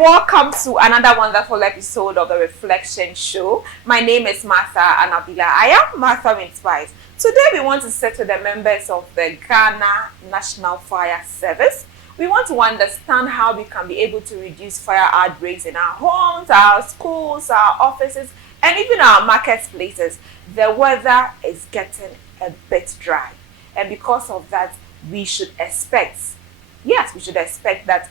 welcome to another wonderful episode of the Reflection Show. My name is Martha Anabila. I am Martha with Spice. Today we want to sit with the members of the Ghana National Fire Service. We want to understand how we can be able to reduce fire outbreaks in our homes, our schools, our offices, and even our marketplaces. The weather is getting a bit dry, and because of that, we should expect that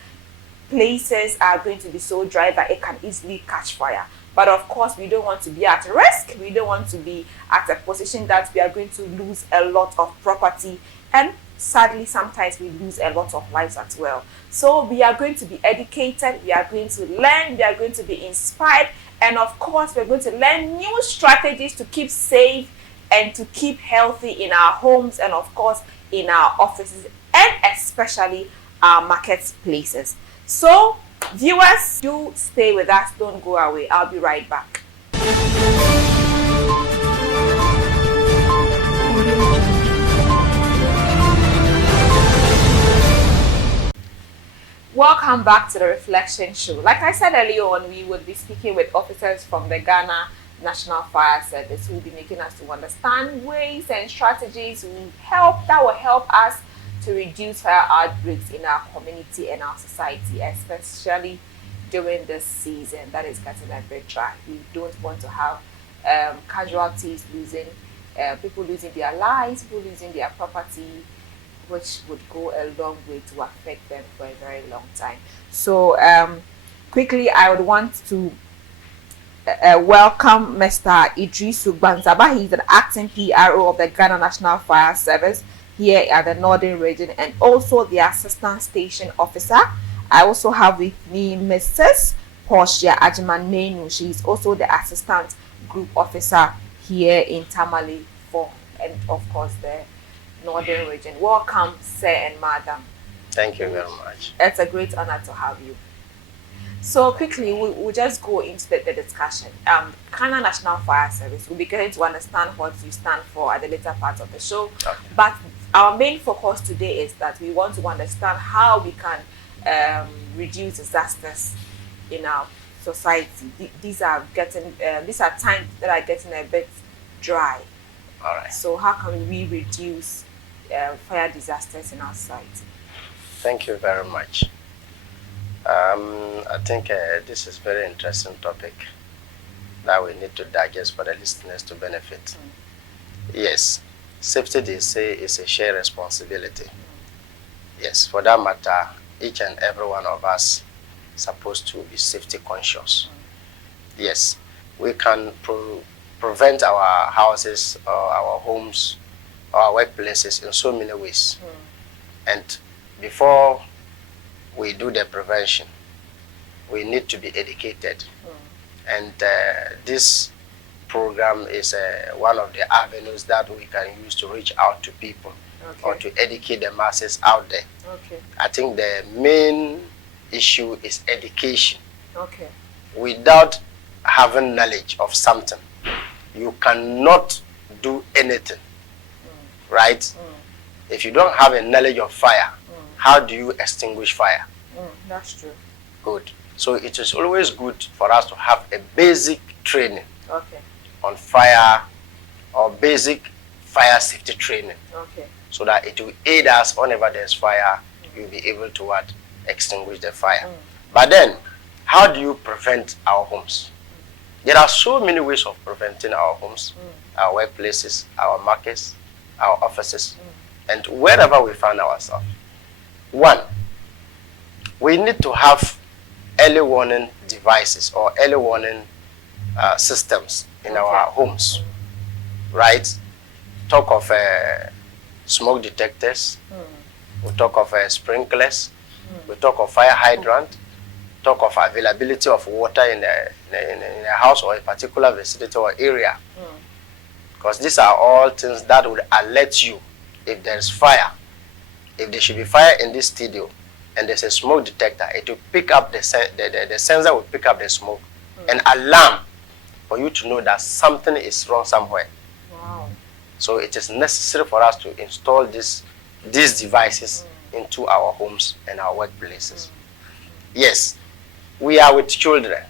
places are going to be so dry that it can easily catch fire. But of course, we don't want to be at risk. We don't want to be at a position that we are going to lose a lot of property, and sadly, sometimes we lose a lot of lives as well. So we are going to be educated, we are going to learn, we are going to be inspired, and of course, we're going to learn new strategies to keep safe and to keep healthy in our homes and of course in our offices and especially our marketplaces. So, viewers, do stay with us. Don't go away. I'll be right back. Welcome back to the Reflection Show. Like I said earlier on, we will be speaking with officers from the Ghana National Fire Service who will be making us to understand ways and strategies that will help us to reduce fire outbreaks in our community and our society, especially during this season that is getting a bit dry. We don't want to have casualties, people losing their lives, people losing their property, which would go a long way to affect them for a very long time. So quickly, I would want to welcome Mr. Idrisu Banzaba. He's an acting PRO of the Ghana National Fire Service here at the Northern Region, and also the Assistant Station Officer. I also have with me Mrs. Portia Ajiman-Menu. She's also the Assistant Group Officer here in Tamale and of course the Northern Region. Welcome, sir and madam. Thank you very much. It's a great honor to have you. So quickly, we'll just go into the discussion. Ghana National Fire Service, we'll be getting to understand what you stand for at the later part of the show. Okay. But our main focus today is that we want to understand how we can reduce disasters in our society. These are times that are getting a bit dry. All right. So how can we reduce fire disasters in our society? Thank you very much. I think this is a very interesting topic that we need to digest for the listeners to benefit. Yes, safety, they say, is a shared responsibility. Yes, for that matter, each and every one of us is supposed to be safety conscious. Yes, we can prevent our houses, or our homes, or our workplaces in so many ways. And before we do the prevention, we need to be educated. And this program is one of the avenues that we can use to reach out to people, or to educate the masses out there. I think the main issue is education. Without having knowledge of something, you cannot do anything, right? If you don't have a knowledge of fire, how do you extinguish fire? That's true. Good. So it is always good for us to have a basic training on fire, or basic fire safety training, so that it will aid us whenever there's fire. You'll be able to extinguish the fire. But then, how do you prevent our homes? There are so many ways of preventing our homes, our workplaces, our markets, our offices, and wherever we find ourselves. One, we need to have early warning devices or early warning systems in our homes, right? Talk of smoke detectors, we talk of sprinklers, we talk of fire hydrant, talk of availability of water in a house or a particular vicinity or area. Because these are all things that would alert you if there's fire. If there should be fire in this studio and there's a smoke detector, it will pick up the sensor will pick up the smoke and alarm for you to know that something is wrong somewhere. Wow. So it is necessary for us to install these devices into our homes and our workplaces. Yes, we are with children,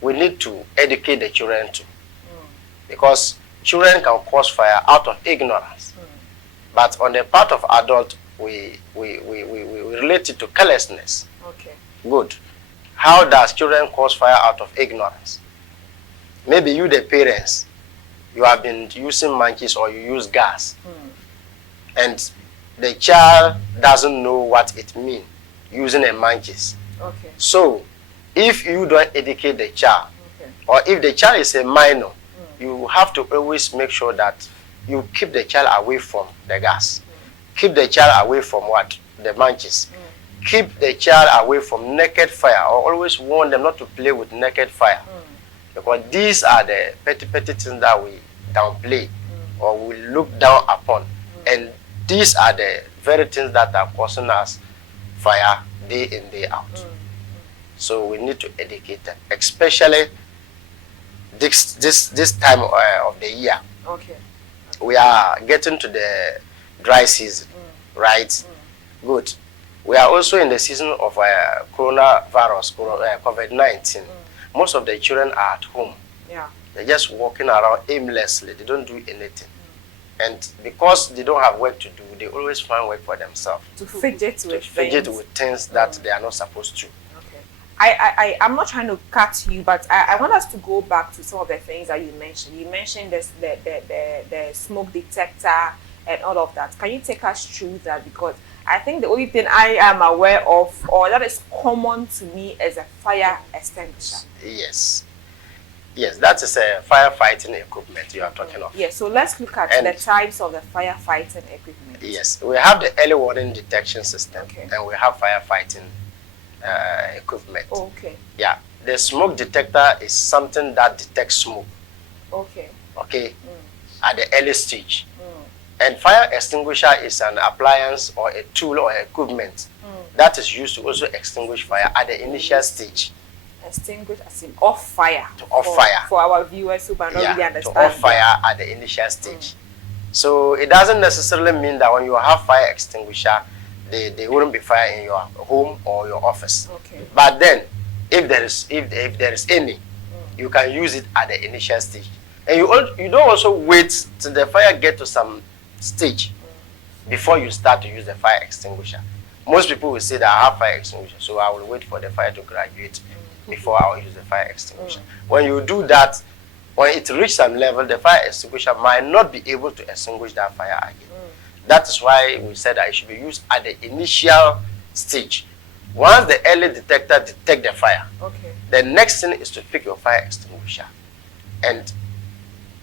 we need to educate the children too. Because children can cause fire out of ignorance. But on the part of adult, we relate it to carelessness. Okay. Good. How does children cause fire out of ignorance? Maybe you, the parents, you have been using matches or you use gas. And the child doesn't know what it means using a matches. Okay. So, if you don't educate the child, or if the child is a minor, you have to always make sure that you keep the child away from the gas. Keep the child away from what? The matches. Keep the child away from naked fire, or always warn them not to play with naked fire. Because these are the petty things that we downplay or we look down upon. And these are the very things that are causing us fire day in, day out. So we need to educate them, especially this time of the year. Okay. We are getting to the dry season, right? Good. We are also in the season of coronavirus, COVID-19. Most of the children are at home. Yeah. They're just walking around aimlessly. They don't do anything. And because they don't have work to do, they always find work for themselves. To fidget with things that they are not supposed to. Okay. I'm not trying to cut you, but I want us to go back to some of the things that you mentioned. You mentioned this, the smoke detector and all of that. Can you take us through that? Because I think the only thing I am aware of, or that is common to me, is a fire extinguisher. Yes. Yes, that is a firefighting equipment you are talking of. Yes, so let's look at the types of the firefighting equipment. Yes, we have the early warning detection system, and we have firefighting equipment. Okay. Yeah, the smoke detector is something that detects smoke. Okay. Okay, at the early stage. And fire extinguisher is an appliance or a tool or equipment that is used to also extinguish fire at the initial stage. Extinguish as in off fire. To off fire. For our viewers who might not really understand. To off fire at the initial stage. So it doesn't necessarily mean that when you have fire extinguisher, there wouldn't be fire in your home or your office. Okay. But then, if there is any, you can use it at the initial stage. And you don't also wait till the fire get to some stage before you start to use the fire extinguisher. Most people will say that I have fire extinguisher, so I will wait for the fire to graduate before I will use the fire extinguisher. When you do that, when it reaches some level, the fire extinguisher might not be able to extinguish that fire again. That is why we said that it should be used at the initial stage. Once the early detector detects the fire, the next thing is to pick your fire extinguisher and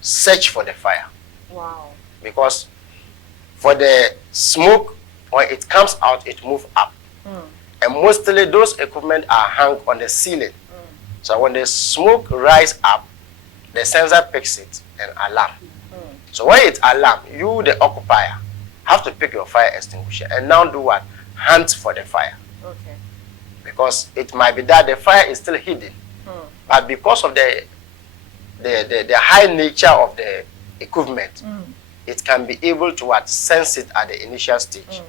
search for the fire. Wow. Because for the smoke, when it comes out, it moves up. And mostly those equipment are hung on the ceiling. So when the smoke rises up, the sensor picks it and alarm. So when it alarm, you, the occupier, have to pick your fire extinguisher and now do what? Hunt for the fire. Okay. Because it might be that the fire is still hidden. But because of the high nature of the equipment, it can be able to sense it at the initial stage.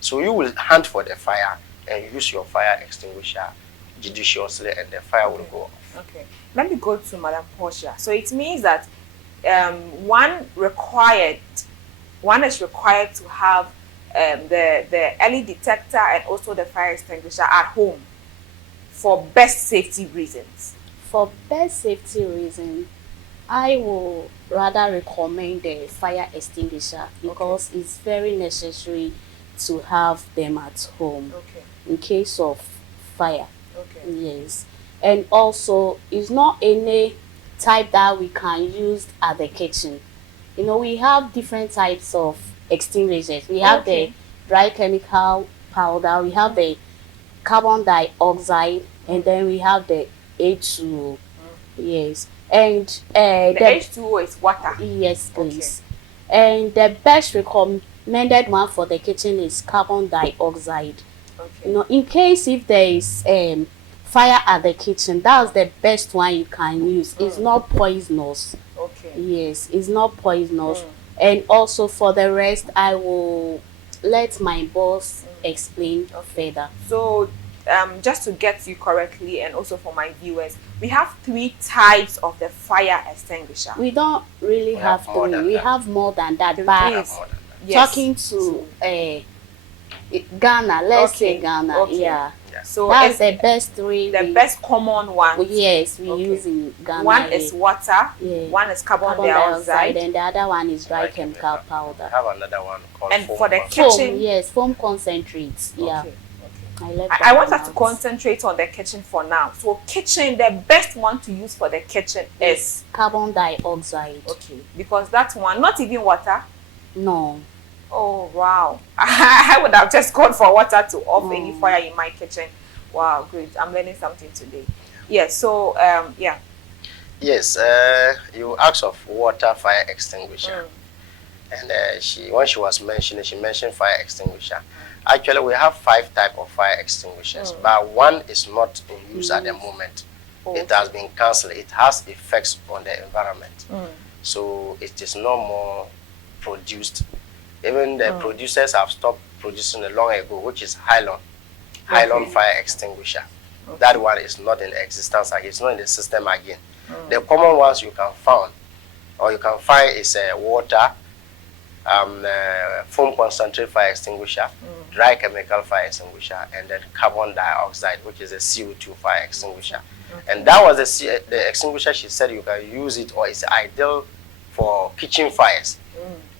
So you will hunt for the fire and use your fire extinguisher judiciously, and the fire will go off. Okay. Let me go to Madam Portia. So it means that one is required to have the early detector and also the fire extinguisher at home for best safety reasons. For best safety reasons, I will rather recommend the fire extinguisher because it's very necessary to have them at home in case of fire. Yes. And also, it's not any type that we can use at the kitchen. You know, we have different types of extinguishers. We have the dry chemical powder, we have the carbon dioxide, and then we have the H2O. Yes. And the H2O is water. Yes, please. And the best recommended one for the kitchen is carbon dioxide. You know, in case if there is fire at the kitchen, that's the best one you can use. It's not poisonous. Yes, it's not poisonous. And also for the rest, I will let my boss explain further. So just to get you correctly, and also for my viewers, we have 3 types of the fire extinguisher. We don't really have 3. We have more than that. But yes. Talking to Ghana, let's say Ghana, yeah. So that's the best 3. The best common one. Yes, we use in Ghana. One is water. Yeah. One is carbon dioxide, and the other one is dry chemical powder. I have another one called and foam. For the kitchen, foam, yes, foam concentrates. Yeah. I want us to concentrate on the kitchen for now. So kitchen, the best one to use for the kitchen is carbon dioxide. Okay, because that one, not even water. No. Oh wow! I would have just gone for water to off any fire in my kitchen. Wow, great! I'm learning something today. Yeah. So yeah. Yes. You asked of water fire extinguisher, and when she was mentioning, she mentioned fire extinguisher. Actually, we have 5 types of fire extinguishers, but one is not in use at the moment. It has been cancelled. It has effects on the environment, so it is no more produced. Even the producers have stopped producing it long ago, which is Hylon fire extinguisher. That one is not in existence again. It's not in the system again. The common ones you can find is water, foam concentrate fire extinguisher, dry chemical fire extinguisher, and then carbon dioxide, which is a CO2 fire extinguisher. And that was the extinguisher she said you can use it, or it's ideal for kitchen fires.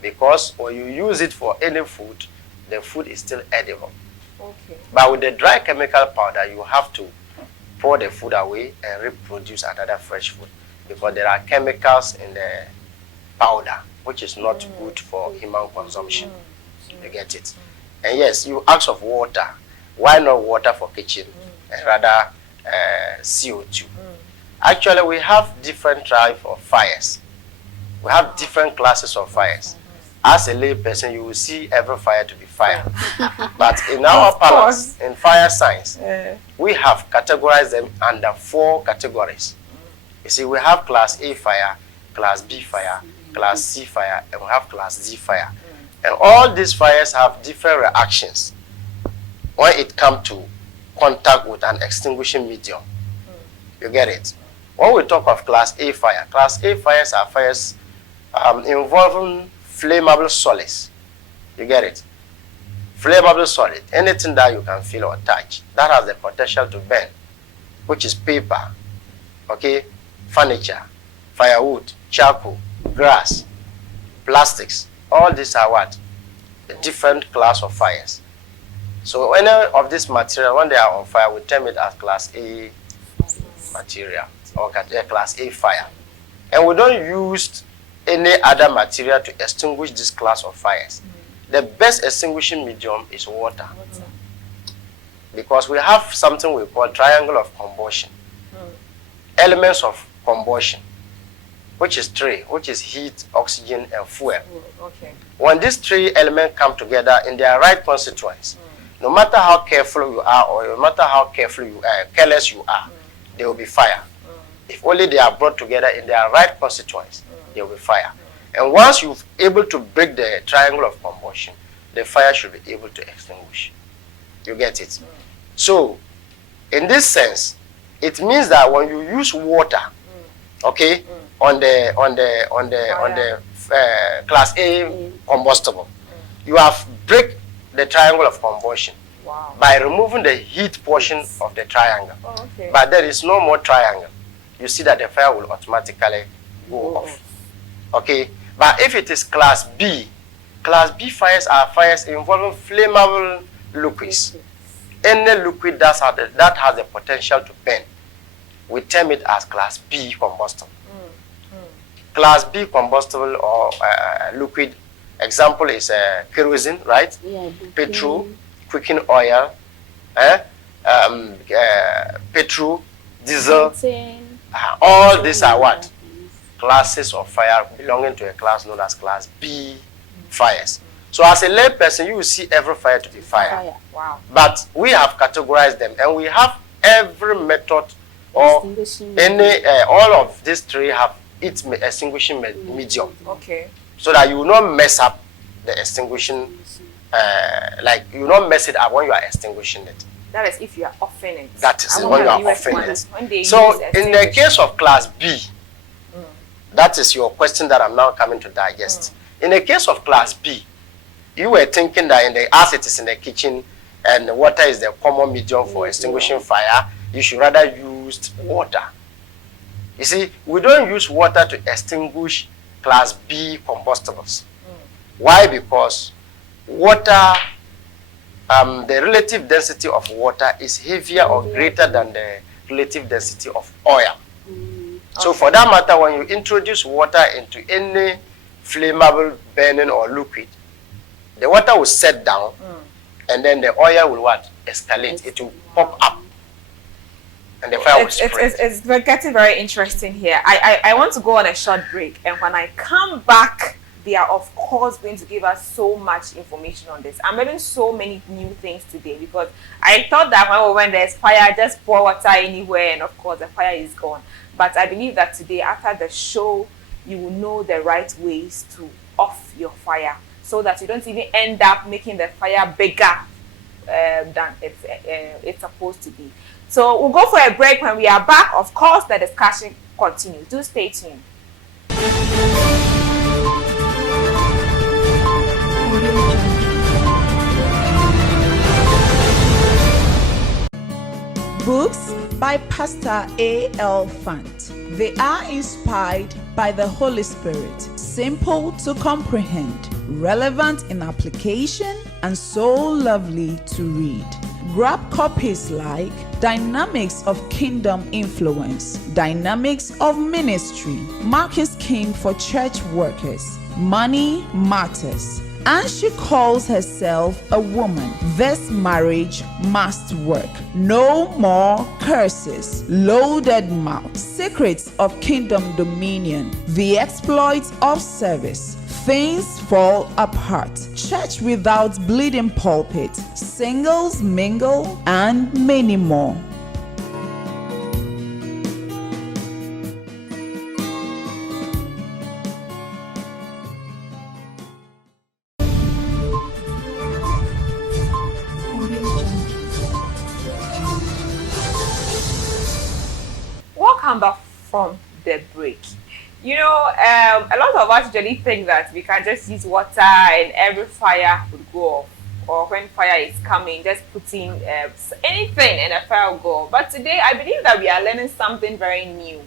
Because when you use it for any food, the food is still edible. Okay. But with the dry chemical powder, you have to pour the food away and reproduce another fresh food, because there are chemicals in the powder which is not good for human consumption. You get it? And yes, you ask of water. Why not water for kitchen and rather CO2? Actually, we have different types of fires. We have different classes of fires. As a lay person, you will see every fire to be fire. But in our palace, in fire science, we have categorized them under 4 categories. You see, we have class A fire, class B fire, class C fire, and we have class D fire. And all these fires have different reactions when it comes to contact with an extinguishing medium. You get it? When we talk of class A fires are fires involving flammable solids. You get it? Flammable solid, anything that you can feel or touch, that has the potential to burn, which is paper, okay, furniture, firewood, charcoal, grass, plastics. All these are what? A different class of fires. So any of this material, when they are on fire, we term it as class A material or class A fire. And we don't use any other material to extinguish this class of fires. The best extinguishing medium is water. Because we have something we call triangle of combustion. Elements of combustion, which is 3, which is heat, oxygen, and fuel. When these 3 elements come together in their right constituents, no matter how careful you are, or no matter how careless you are, there will be fire. If only they are brought together in their right constituents, there will be fire. And once you're able to break the triangle of combustion, the fire should be able to extinguish. You get it? So, in this sense, it means that when you use water, okay, on the class A combustible, you have break the triangle of combustion by removing the heat portion of the triangle. But there is no more triangle. You see that the fire will automatically go off. Okay, but if it is class B fires are fires involving flammable liquids. Any liquid that has the potential to burn, we term it as class B combustible. Class B combustible or liquid, example is kerosene, right? Yeah, petrol, cooking oil, petrol, diesel. All these are what? Classes of fire belonging to a class known as class B fires. So as a lay person, you will see every fire to be fire. Wow. But we have categorized them, and we have every method or any all of these 3 have its extinguishing medium. Okay. So that you will not mess up the extinguishing, like you will not mess it up when you are extinguishing it. That is if you are offering it. That is when you are offering it. So in the case of class B, that is your question that I'm now coming to digest. In the case of class B, you were thinking that as it is in the kitchen and the water is the common medium for extinguishing fire, you should rather use water. You see, we don't use water to extinguish class B combustibles. Why? Because water, the relative density of water is heavier or greater than the relative density of oil. So for that matter, when you introduce water into any flammable, burning or liquid, the water will set down and then the oil will what? Escalate. It will pop up. And the fire will spread. It's getting very interesting here. I want to go on a short break, and when I come back, they are of course going to give us so much information on this. I'm learning so many new things today, because I thought that when there's fire, just pour water anywhere and of course the fire is gone. But I believe that today, after the show, you will know the right ways to off your fire, so that you don't even end up making the fire bigger than it's supposed to be. So we'll go for a break. When we are back, of course, the discussion continues. Do stay tuned. Books by Pastor A.L. Fant. They are inspired by the Holy Spirit, simple to comprehend, relevant in application, and so lovely to read. Grab copies like Dynamics of Kingdom Influence, Dynamics of Ministry, Mark is King for Church Workers, Money Matters, and she calls herself a woman. This marriage must work. No more curses. Loaded mouth. Secrets of Kingdom Dominion. The exploits of service. Things fall apart. Church without bleeding pulpit. Singles mingle, and many more. Welcome back from the break. You know, a lot of us usually think that we can just use water and every fire would go off, or when fire is coming, just put in anything and the fire will go off. But today, I believe that we are learning something very new.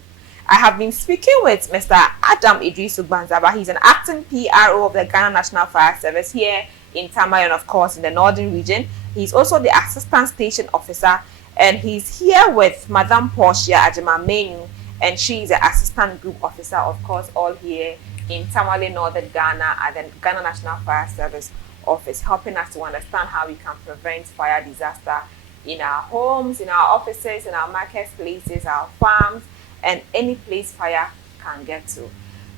I have been speaking with Mr. Adam Idrisu Banzaba. He's an acting PRO of the Ghana National Fire Service here in Tamayon, of course, in the northern region. He's also the assistant station officer, and he's here with Madam Portia Ajimamenu, and she is the assistant group officer, of course, all here in Tamale, northern Ghana, at the Ghana National Fire Service office, helping us to understand how we can prevent fire disaster in our homes, in our offices, in our marketplaces, our farms, and any place fire can get to.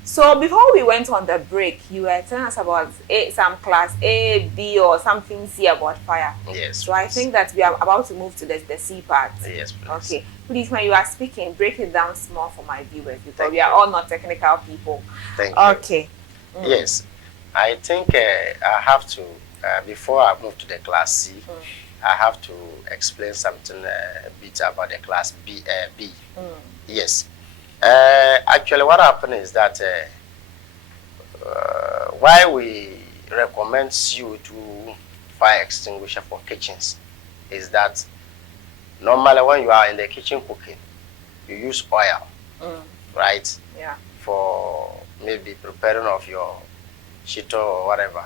So before we went on the break, you were telling us about some class A, B, or something C about fire. Yes. So I think that we are about to move to the C part. Yes, please. Okay. Please, when you are speaking, break it down small for my viewers, because we are all not technical people. Thank you. Okay. Yes. I think I have to, before I move to the class C, I have to explain something a bit about the class B. Yes. Actually, what happened is that why we recommend CO2 fire extinguisher for kitchens is that normally when you are in the kitchen cooking, you use oil, right? Yeah. For maybe preparing of your shito or whatever.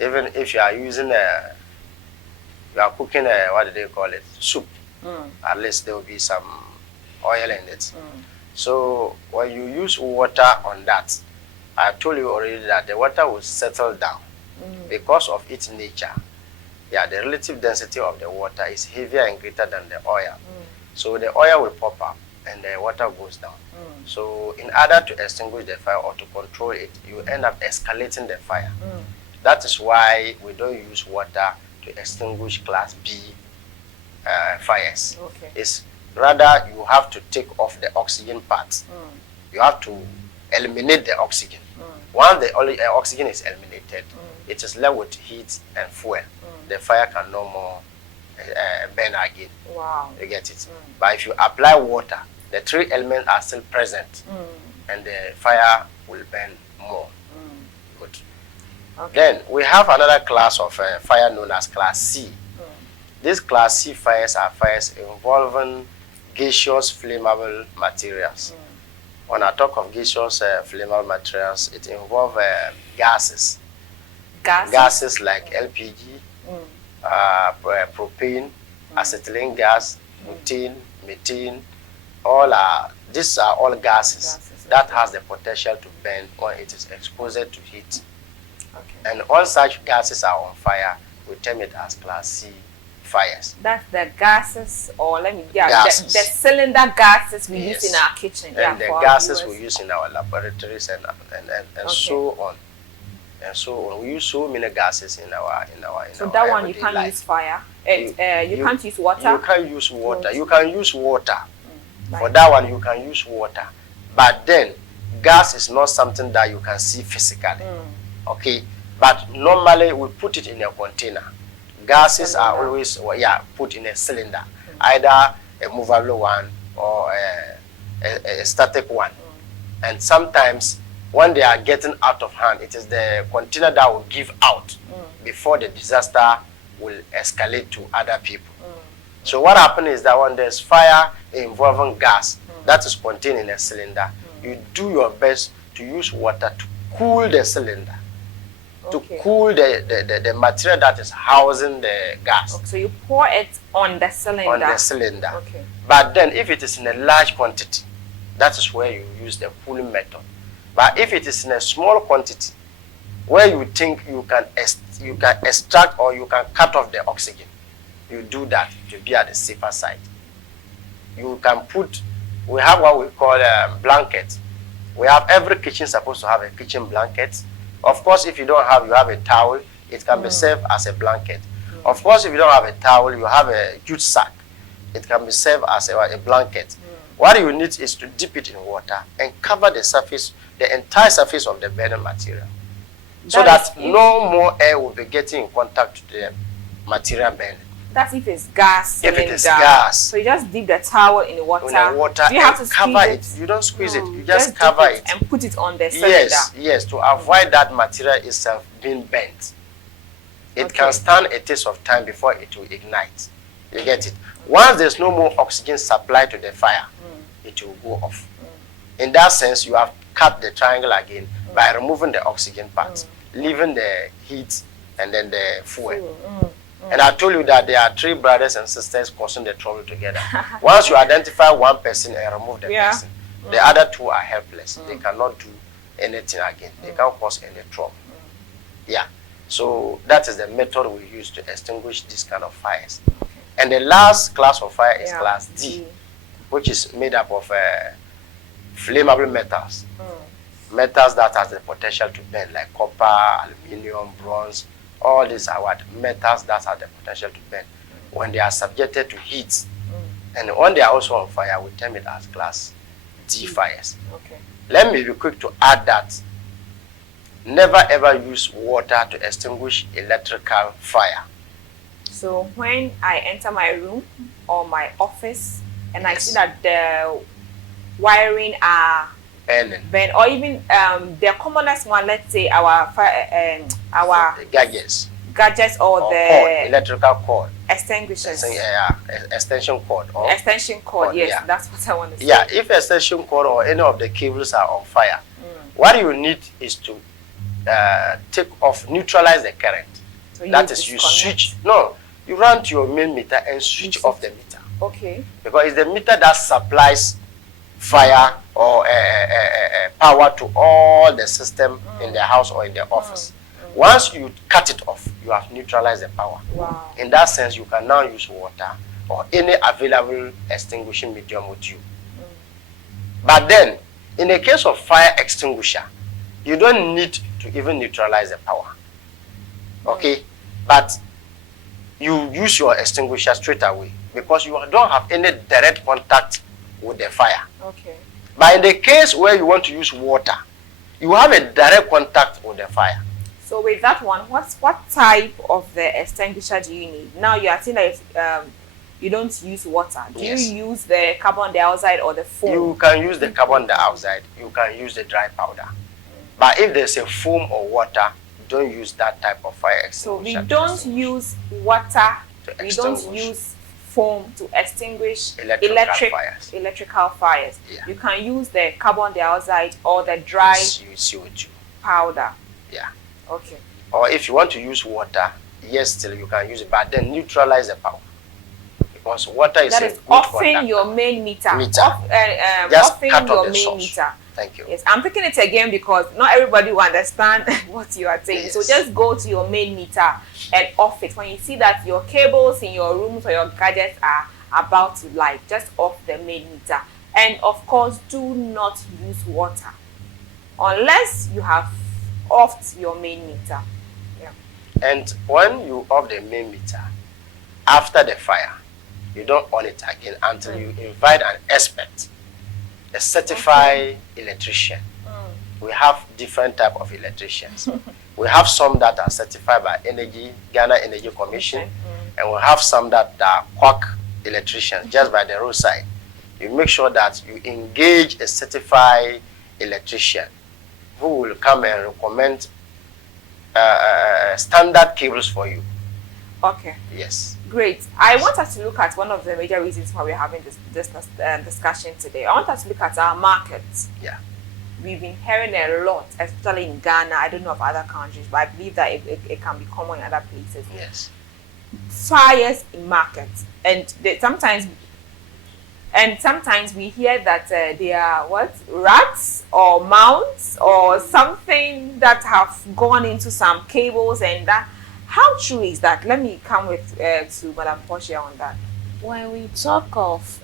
Even if you are using you are cooking what do they call it? Soup. At least there will be some oil in it. So when you use water on that, I told you already that the water will settle down because of its nature. Yeah, the relative density of the water is heavier and greater than the oil. So the oil will pop up and the water goes down. So in order to extinguish the fire or to control it, you end up escalating the fire. That is why we don't use water to extinguish class B fires. Okay. It's rather you have to take off the oxygen part. You have to eliminate the oxygen. Once the oxygen is eliminated, it is left with heat and fuel. The fire can no more burn again. Wow. You get it? But if you apply water, the 3 elements are still present, and the fire will burn more. Good. Okay. Then we have another class of fire known as Class C. These Class C fires are fires involving gaseous flammable materials. When I talk of gaseous flammable materials, it involves gases. Gases like LPG, propane, acetylene gas, butane, methane. These are all gases that has the potential to burn when it is exposed to heat. Okay. And all such gases are on fire. We term it as Class C fires. That's the gases, or the cylinder gases we use in our kitchen. And the gases we use in our laboratories and so on. And so on. We use so many gases in our So that one you can't use fire. You can't use water. You can't use water. You can use water. For that one you can use water. But then gas is not something that you can see physically. Okay? But normally we put it in a container. Gases are always put in a cylinder, either a movable one or a static one. And sometimes when they are getting out of hand, it is the container that will give out before the disaster will escalate to other people. So what happens is that when there's fire involving gas that is contained in a cylinder, you do your best to use water to cool the cylinder. To cool the material that is housing the gas. Okay, so you pour it on the cylinder. On the cylinder. Okay. But then if it is in a large quantity, that is where you use the cooling method. But if it is in a small quantity, where you think you can extract or you can cut off the oxygen, you do that to be at the safer side. You can we have what we call blankets. We have every kitchen supposed to have a kitchen blanket. Of course, if you don't have, you have a towel. It can be served as a blanket. Of course, if you don't have a towel, you have a huge sack. It can be served as a blanket. What you need is to dip it in water and cover the surface, the entire surface of the burning material, so that no more air will be getting in contact with the material burning. That's if it's gas. If it is gas. So you just dip the towel in the water. Do you have to cover it? You don't squeeze it. You just cover it and put it on the cylinder. Yes, to avoid that material itself being burnt. It can stand a test of time before it will ignite. You get it? Once there's no more oxygen supply to the fire, it will go off. In that sense, you have cut the triangle again by removing the oxygen part, leaving the heat and then the fuel. And I told you that there are 3 brothers and sisters causing the trouble together. Once you identify one person and remove the person, the other 2 are helpless. They cannot do anything again. They can't cause any trouble. Yeah. So that is the method we use to extinguish this kind of fires. And the last class of fire is Class D, which is made up of flammable metals. Metals that has the potential to burn, like copper, aluminium, bronze. All these are metals that have the potential to burn when they are subjected to heat. And when they are also on fire, we term it as Class D fires. Let me be quick to add that never ever use water to extinguish electrical fire. So when I enter my room or my office and I see that the wiring are burning, or even the commonest one, let's say our gadgets or the cord, electrical cord, extinguishers, extension cord, or extension cord. Yes, that's what I want to say. Yeah, if extension cord or any of the cables are on fire, what you need is to neutralize the current. So that is, you switch. No, you run to your main meter and switch off the meter. Okay. Because it's the meter that supplies fire or power to all the system in the house or in the office. Once you cut it off, you have neutralized the power. Wow. In that sense, you can now use water or any available extinguishing medium with you. But then, in the case of fire extinguisher, you don't need to even neutralize the power. Okay? But you use your extinguisher straight away because you don't have any direct contact with the fire. Okay. But in the case where you want to use water, you have a direct contact with the fire. So with that one, what type of the extinguisher do you need? Now you are saying that you don't use water. Do you use the carbon dioxide or the foam? You can use the carbon dioxide. You can use the dry powder. But if there's a foam or water, don't use that type of fire extinguisher. So we don't use water. We don't use foam to extinguish electrical fires. Yeah. You can use the carbon dioxide or the dry CO2 powder. Yeah. Okay. Or if you want to use water, yes, still you can use it, but then neutralize the power. Because water is often your main meter. Just often cut your off the main source. meter. Thank you. Yes, I'm picking it again because not everybody will understand what you are saying. Yes. So just go to your main meter and off it. When you see that your cables in your rooms or your gadgets are about to light, just off the main meter. And of course, do not use water unless you have offed your main meter. Yeah. And when you off the main meter, after the fire, you don't on it again until you invite an expert, a certified electrician. We have different type of electricians. We have some that are certified by Ghana Energy Commission, and we have some that are quack electricians just by the roadside. You make sure that you engage a certified electrician who will come and recommend standard cables for you. Okay. Yes. Great. I want us to look at one of the major reasons why we're having this discussion today. I want us to look at our markets. Yeah. We've been hearing a lot, especially in Ghana. I don't know of other countries, but I believe that it can be common in other places. Yes. Fires in markets, and sometimes we hear that they are rats or mounts or something that have gone into some cables, and that. How true is that? Let me come with to Madam Portia on that. When we talk of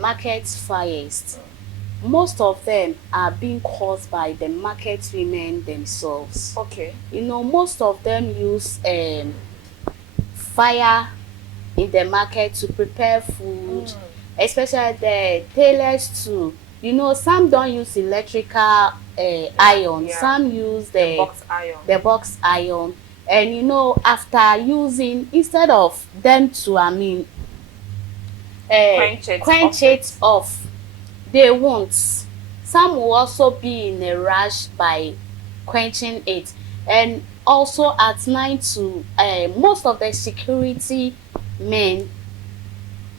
market fires, most of them are being caused by the market women themselves. Okay. You know, most of them use fire in the market to prepare food, especially the tailors too. You know, some don't use electrical iron. Yeah. Some use the box iron. And you know, after using, instead of them to, quench it off, they won't. Some will also be in a rush by quenching it. And also at night too, most of the security men,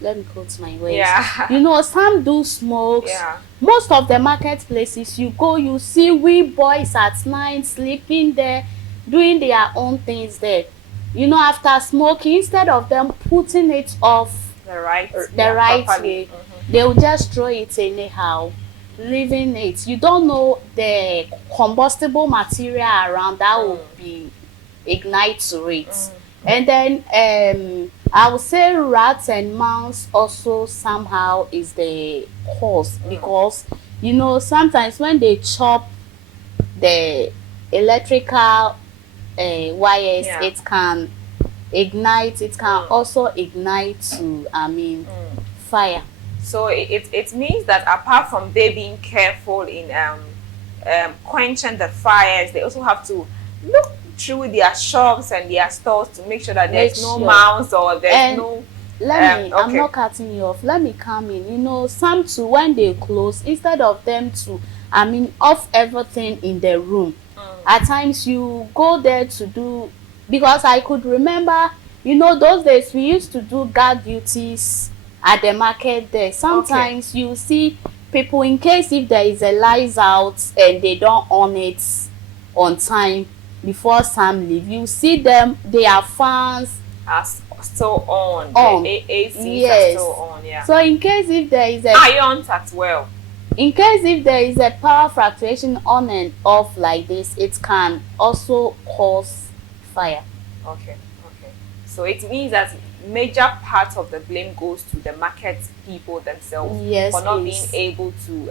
let me quote my words. Yeah. You know, some do smokes. Yeah. Most of the marketplaces you go, you see we boys at night sleeping there, doing their own things there. You know, after smoking, instead of them putting it off the right way, they will just throw it anyhow, leaving it. You don't know the combustible material around that will be ignite to it. And then I would say rats and mouse also somehow is the cause, because you know, sometimes when they chop the electrical wires, it can ignite. It can also ignite to fire. So it means that apart from they being careful in quenching the fires, they also have to look through their shops and their stores to make sure that there's no mouse or there's no. I'm not cutting you off. Let me come in. You know, some too, when they close, instead of them to, off everything in the room. At times you go there to do, because I could remember, you know, those days we used to do guard duties at the market there. Sometimes you see people, in case if there is a lights out and they don't on it on time before some leave, you see them, their fans are still on. The ACs are still on, yeah. So in case if there is a irons as well, in case if there is a power fluctuation on and off like this, it can also cause fire. Okay. So it means that major part of the blame goes to the market people themselves for not being able to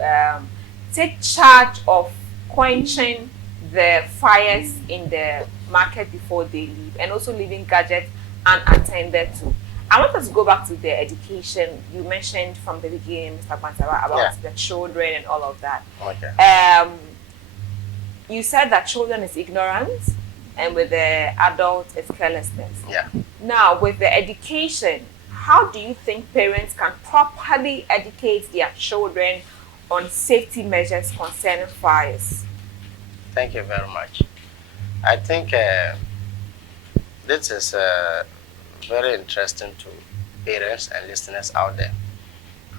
take charge of quenching the fires in the market before they leave, and also leaving gadgets unattended to. I want us to go back to the education you mentioned from the beginning, Mr. Bantara, about the children and all of that. Okay. you said that children is ignorance, and with the adult it's carelessness. Yeah. Now, with the education, how do you think parents can properly educate their children on safety measures concerning fires? Thank you very much. I think this is very interesting to parents and listeners out there.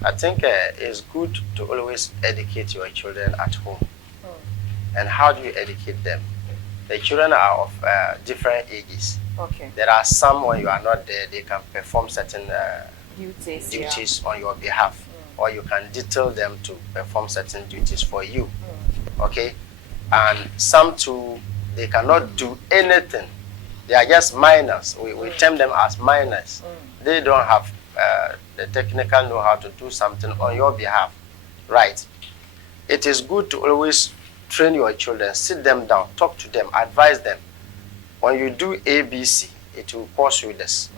I think it's good to always educate your children at home. And how do you educate them? The children are of different ages. Okay. There are some when you are not there, they can perform certain duties on your behalf, or you can detail them to perform certain duties for you. Okay? And some too, they cannot do anything. They are just minors. We term them as minors. They don't have the technical know-how to do something on your behalf. Right? It is good to always train your children, sit them down, talk to them, advise them. When you do ABC, it will cause you this.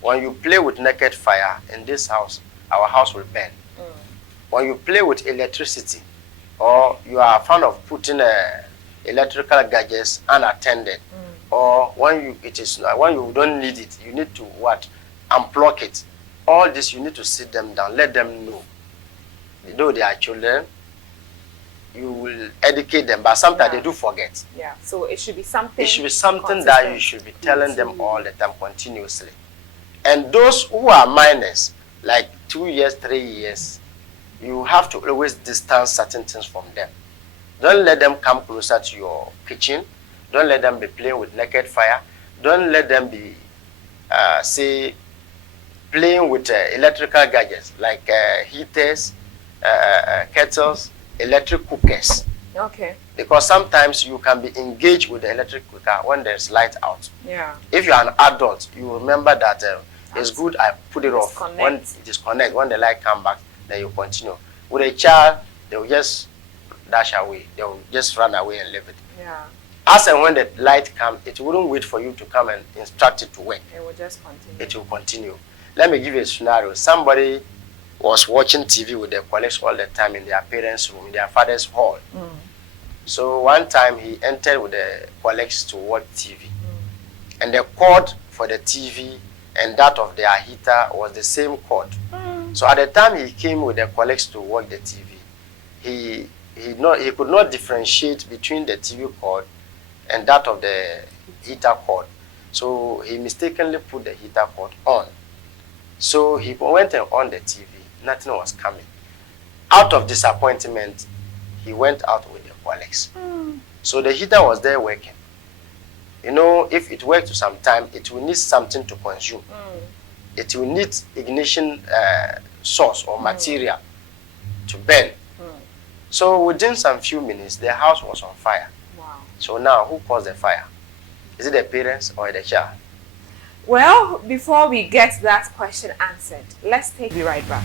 When you play with naked fire in this house, our house will burn. When you play with electricity, or you are a fan of putting electrical gadgets unattended, or when you don't need it, you need to unplug it. All this you need to sit them down, let them know. Though they are children, you will educate them, but sometimes they do forget. Yeah, so it should be something. It should be something that you should be telling them all the time, continuously. And those who are minors, like 2 years, 3 years, you have to always distance certain things from them. Don't let them come closer to your kitchen. Don't let them be playing with naked fire. Don't let them be, say, playing with electrical gadgets like heaters, kettles, electric cookers. Okay. Because sometimes you can be engaged with the electric cooker when there's light out. Yeah. If you are an adult, you remember that it's good I put it off when it disconnect. When the light come back, then you continue. With a child, they will just dash away. They will just run away and leave it. Yeah. As and when the light comes, it wouldn't wait for you to come and instruct it to work. It will just continue. It will continue. Let me give you a scenario. Somebody was watching TV with their colleagues all the time in their parents' room, in their father's hall. So one time he entered with the colleagues to watch TV. And the cord for the TV and that of their heater was the same cord. So at the time he came with the colleagues to watch the TV, he could not differentiate between the TV cord and that of the heater cord. So he mistakenly put the heater cord on. So he went and on the TV. Nothing was coming. Out of disappointment, he went out with the colleagues. So the heater was there working. You know, if it worked to some time, it will need something to consume. It will need ignition source or material to burn. So within some few minutes, the house was on fire. Wow. So now, who caused the fire? Is it the parents or the child? Well, before we get that question answered, let's be right back.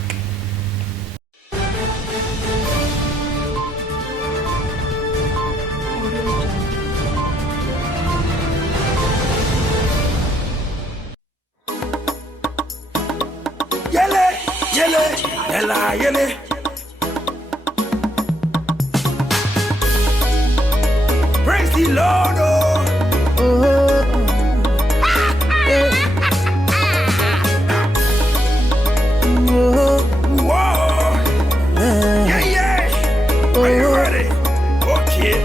Yele. Praise the Lord. Are you ready? Okay.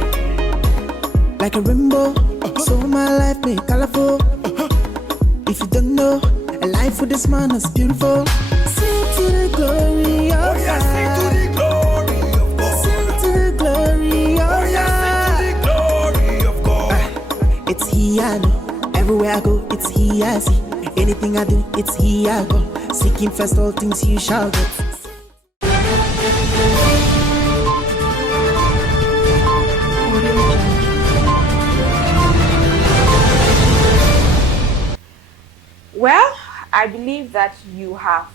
Like a rainbow, so my life made colorful. If you don't know, a life with this man is beautiful. Sing to the glory of God. Sing to the glory of God. Sing to the glory of God. Sing to the glory of God. It's He I know. Everywhere I go, it's He I see. Anything I do, it's He I go. Seeking first all things you shall get. Well, I believe that you have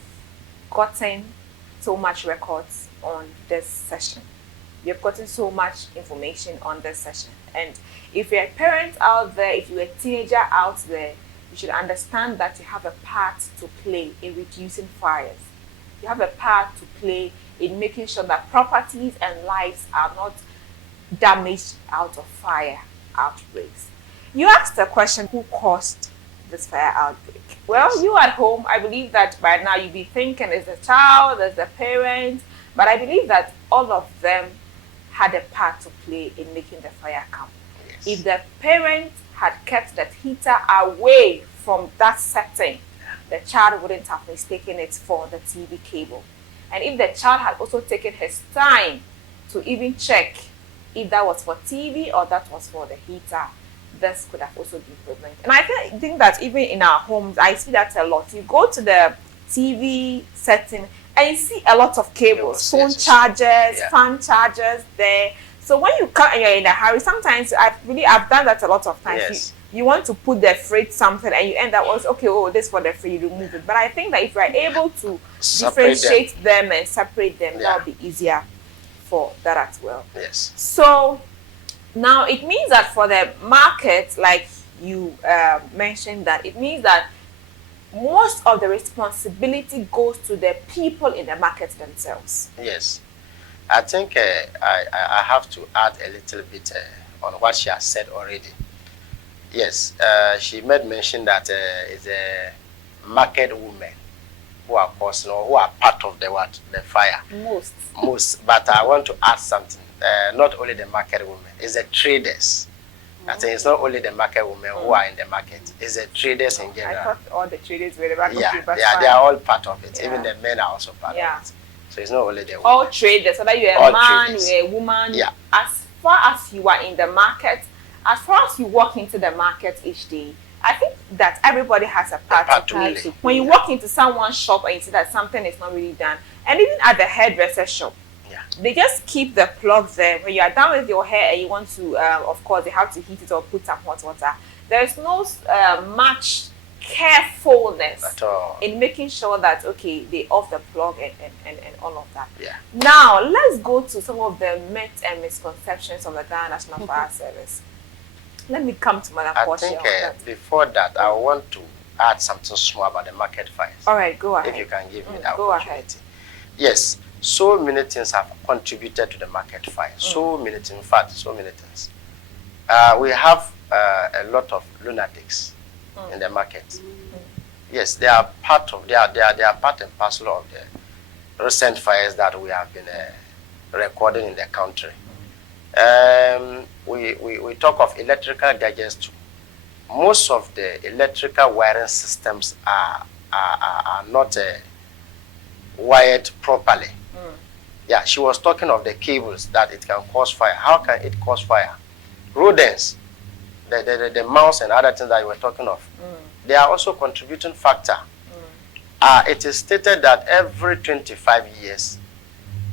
gotten so much records on this session. You've gotten so much information on this session. And if you're a parent out there, if you're a teenager out there, you should understand that you have a part to play in reducing fires. You have a part to play in making sure that properties and lives are not damaged out of fire outbreaks. You asked the question, who caused this fire outbreak? Well, you at home, I believe that by now you'll be thinking, there's the child, there's the parent, but I believe that all of them had a part to play in making the fire come. Yes. If the parent had kept that heater away from that setting, the child wouldn't have mistaken it for the TV cable. And if the child had also taken his time to even check if that was for TV or that was for the heater, this could have also been prevented. And I think that even in our homes, I see that a lot. You go to the TV setting and you see a lot of cables, phone chargers, fan chargers there. So when you come and you're in a hurry, sometimes I've done that a lot of times. Yes. You want to put the fridge something and you end up also, okay, oh, this for the fridge, you remove it. But I think that if you're able to differentiate them and separate them, that will be easier for that as well. Yes. So now it means that for the market, like you mentioned, that it means that most of the responsibility goes to the people in the market themselves. Yes. I think I have to add a little bit on what she has said already. Yes, she made mention that it's a market women who are causing or who are part of the fire. Most. But I want to add something. Not only the market women, it's the traders. I think it's not only the market women who are in the market, it's the traders in general. I thought all the traders were the market they are all part of it. Even the men are also part of it. So it's not only the women. All traders, whether you're a man, you're a woman, as far as you are in the market, as far as you walk into the market each day, I think that everybody has a part to play. When you walk into someone's shop and you see that something is not really done, and even at the hairdresser shop, they just keep the plug there. When you are done with your hair and you want to, of course, they have to heat it or put some hot water. There is no much carefulness in making sure that, okay, they off the plug and all of that. Now, let's go to some of the myths and misconceptions of the Ghana National Fire Service. Let me come to Madam Portia. I think before that, I want to add something small about the market fires. All right, go ahead. If you can give me that opportunity. Yes, so many things have contributed to the market fire. So many things, in fact, so many things. We have a lot of lunatics in the market. Yes, they are part of, they are part and parcel of the recent fires that we have been recording in the country. We talk of electrical gadgets too. Most of the electrical wiring systems are not wired properly. Yeah, she was talking of the cables that it can cause fire. How can it cause fire? Rodents, the mouse and other things that you were talking of, they are also contributing factor. It is stated that every 25 years,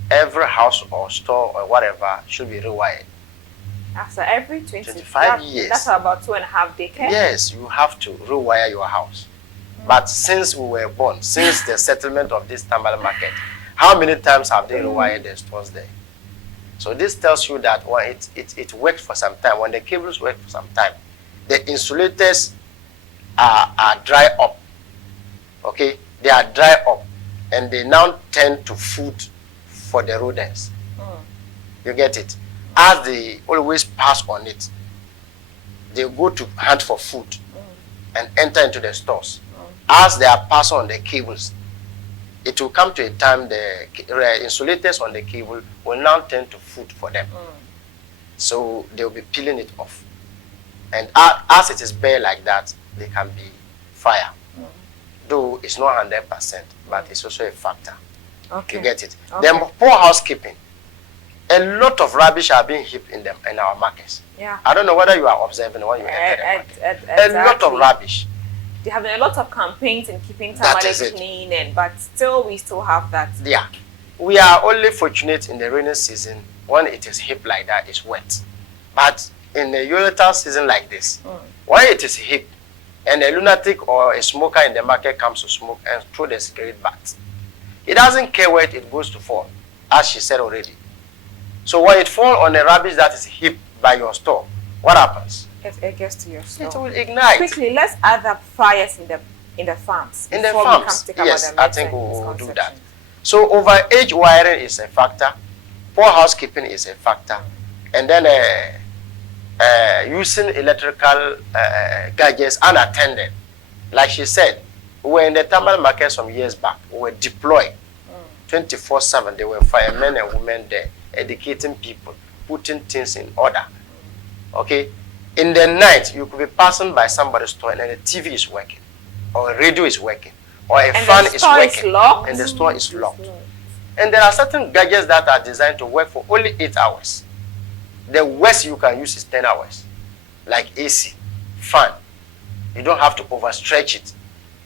every house or store or whatever should be rewired. After every 25 years. That's about 2.5 decades. Yes, you have to rewire your house. But since we were born, since the settlement of this Tambal market, how many times have they rewired the stores there? So this tells you that when it worked for some time, when the cables work for some time, the insulators are dry up. Okay? They are dry up. And they now turn to food for the rodents. You get it? As they always pass on it, they go to hunt for food and enter into the stores. As they are passing on the cables, it will come to a time the insulators on the cable will now turn to food for them. So they will be peeling it off. And as it is bare like that, they can be fire. Though it's not 100%, but it's also a factor. Okay. You get it? Then poor housekeeping. A lot of rubbish are being heaped in our markets. Yeah. I don't know whether you are observing when you enter the market. A lot of rubbish. They have a lot of campaigns in keeping Tamale clean, but we still have that. Yeah. We are only fortunate in the rainy season when it is heaped like that, it's wet. But in the Yonatan season like this, when it is heaped, and a lunatic or a smoker in the market comes to smoke and throw the cigarette butts, he doesn't care where it goes to fall, as she said already. So when it falls on a rubbish that is heaped by your store, what happens? It gets to your store. It will ignite. Quickly, let's add up fires in the farms. In the farms, yes, I think we will do that. So overage wiring is a factor. Poor housekeeping is a factor. and then using electrical gadgets unattended. Like she said, we were in the thermal market some years back. We were deployed 24/7. There were firemen and women there, educating people, putting things in order. Okay? In the night, you could be passing by somebody's store and the TV is working, or a radio is working, or a fan is working, and the store is locked. And there are certain gadgets that are designed to work for only 8 hours. The worst you can use is 10 hours, like AC, fan. You don't have to overstretch it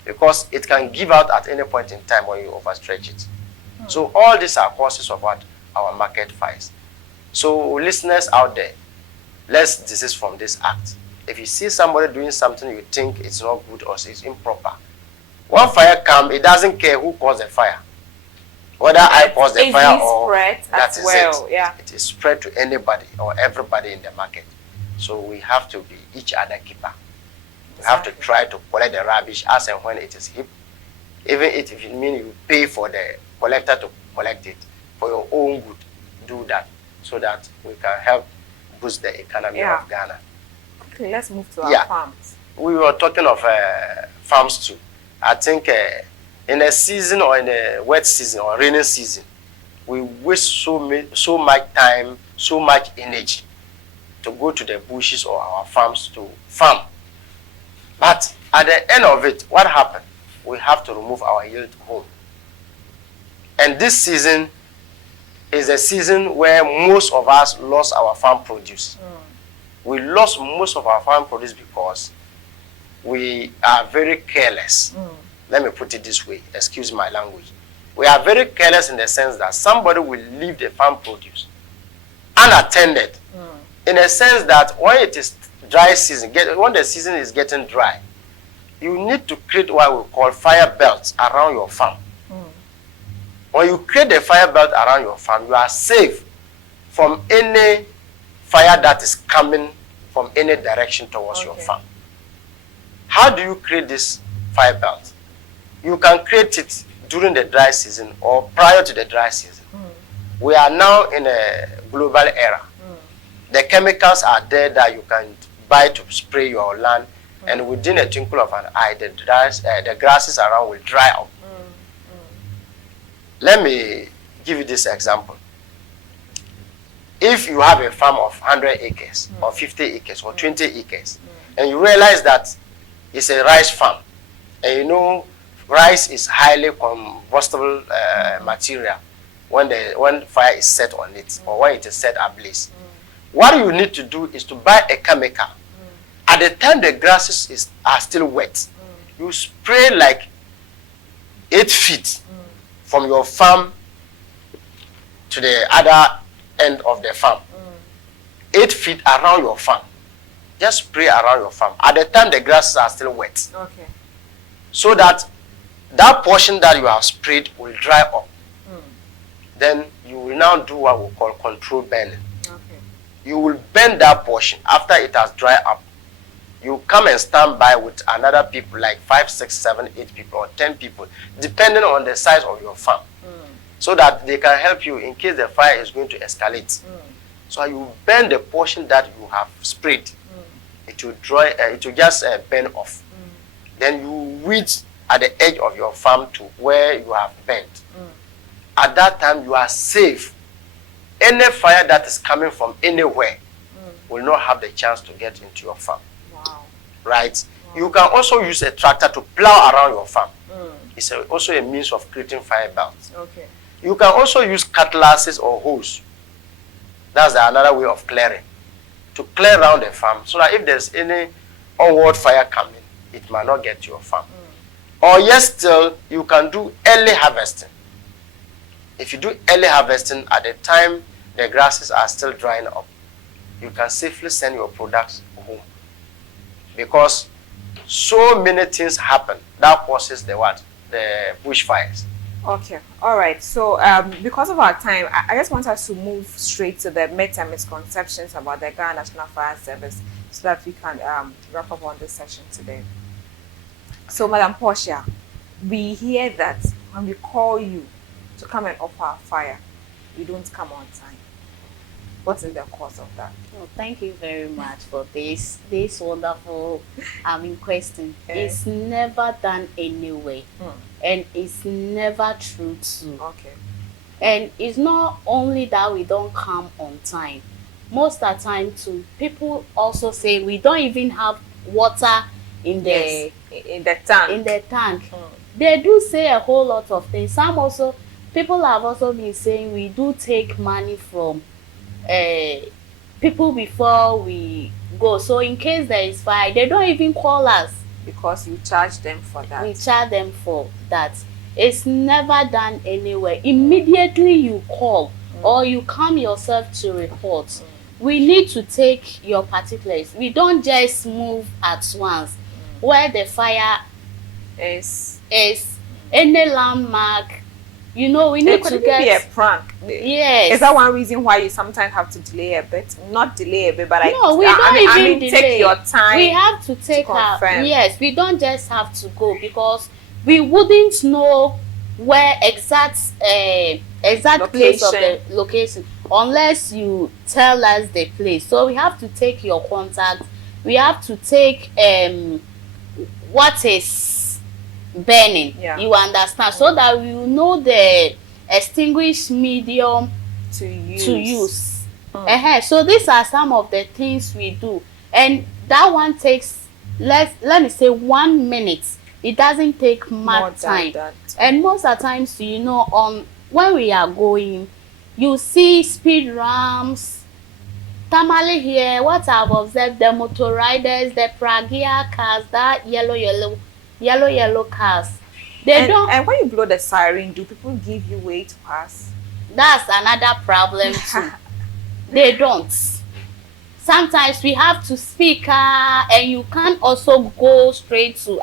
because it can give out at any point in time when you overstretch it. So all these are causes of what our market fires. So listeners out there, let's desist from this act. If you see somebody doing something you think it's not good or it's improper, when fire comes, it doesn't care who caused the fire. Whether I caused the fire or that is it. Yeah. It is spread to anybody or everybody in the market. So we have to be each other keeper. We have to try to collect the rubbish as and when it is hip. Even if it means you pay for the collector to collect it for your own good, do that so that we can help boost the economy of Ghana. Okay, let's move to our farms. We were talking of farms too. I think in a season or in a wet season or rainy season, we waste so much time, so much energy to go to the bushes or our farms to farm. But at the end of it, what happened? We have to remove our yield home. And this season is a season where most of us lost our farm produce. We lost most of our farm produce because we are very careless. Let me put it this way, excuse my language. We are very careless in the sense that somebody will leave the farm produce unattended. In a sense that when it is dry season, when the season is getting dry, you need to create what we call fire belts around your farm. When you create the fire belt around your farm, you are safe from any fire that is coming from any direction towards your farm. How do you create this fire belt? You can create it during the dry season or prior to the dry season. We are now in a global era. The chemicals are there that you can buy to spray your land, and within a twinkle of an eye, the grasses around will dry up. Let me give you this example. If you have a farm of 100 acres or 50 acres or 20 acres, and you realize that it's a rice farm, and you know rice is highly combustible material when fire is set on it or when it is set ablaze. What you need to do is to buy a chemical. At the time the grasses are still wet, you spray like 8 feet from your farm to the other end of the farm. 8 feet around your farm. Just spray around your farm. At the time the grasses are still wet. So that portion that you have sprayed will dry up. Then you will now do what we call control burning. You will burn that portion after it has dried up. You come and stand by with another people, like 5, 6, 7, 8 people or 10 people, depending on the size of your farm, so that they can help you in case the fire is going to escalate. So you burn the portion that you have sprayed. It will it will just burn off. Then you weed at the edge of your farm to where you have burnt. At that time, you are safe. Any fire that is coming from anywhere will not have the chance to get into your farm. Right? You can also use a tractor to plow around your farm. It's also a means of creating fire belts. You can also use cutlasses or hoes. That's another way of clearing. To clear around the farm so that if there's any onward fire coming, it might not get to your farm. Or yes, still, you can do early harvesting. If you do early harvesting at the time the grasses are still drying up, you can safely send your products home. Because so many things happen that causes the bushfires. Okay, all right. So because of our time, I just want us to move straight to the myths and misconceptions about the Ghana National Fire Service so that we can wrap up on this session today. So, Madam Portia, we hear that when we call you to come and offer a fire, you don't come on time. What is the cause of that? Oh, thank you very much for this wonderful question. It's never done anyway, and it's never true too. Okay. And it's not only that we don't come on time. Most of the time too, people also say we don't even have water in the tank. They do say a whole lot of things. People have also been saying we do take money from people before we go. So in case there is fire, they don't even call us. Because you charge them for that. We charge them for that. It's never done anywhere. Immediately you call or you come yourself to report. We need to take your particulars. We don't just move at once. Where the fire is any landmark, we need to get... be a prank. Yes. Is that one reason why you sometimes have to delay a bit? Not delay a bit, but no, we don't even delay. Take your time. We have to take yes, we don't just have to go because we wouldn't know where exact place of the location unless you tell us the place. So we have to take your contact. We have to take what is burning. Yeah. You understand? So that we will know the extinguished medium to use. So these are some of the things we do, and that one takes let me say 1 minute. It doesn't take much time. And most of the times, when we are going, you see speed ramps. Tamale here, what I've observed, the motor riders, the Pragia cars, that yellow cars. And when you blow the siren, do people give you way to pass? That's another problem too. They don't. Sometimes we have to speak, and you can't also go straight to,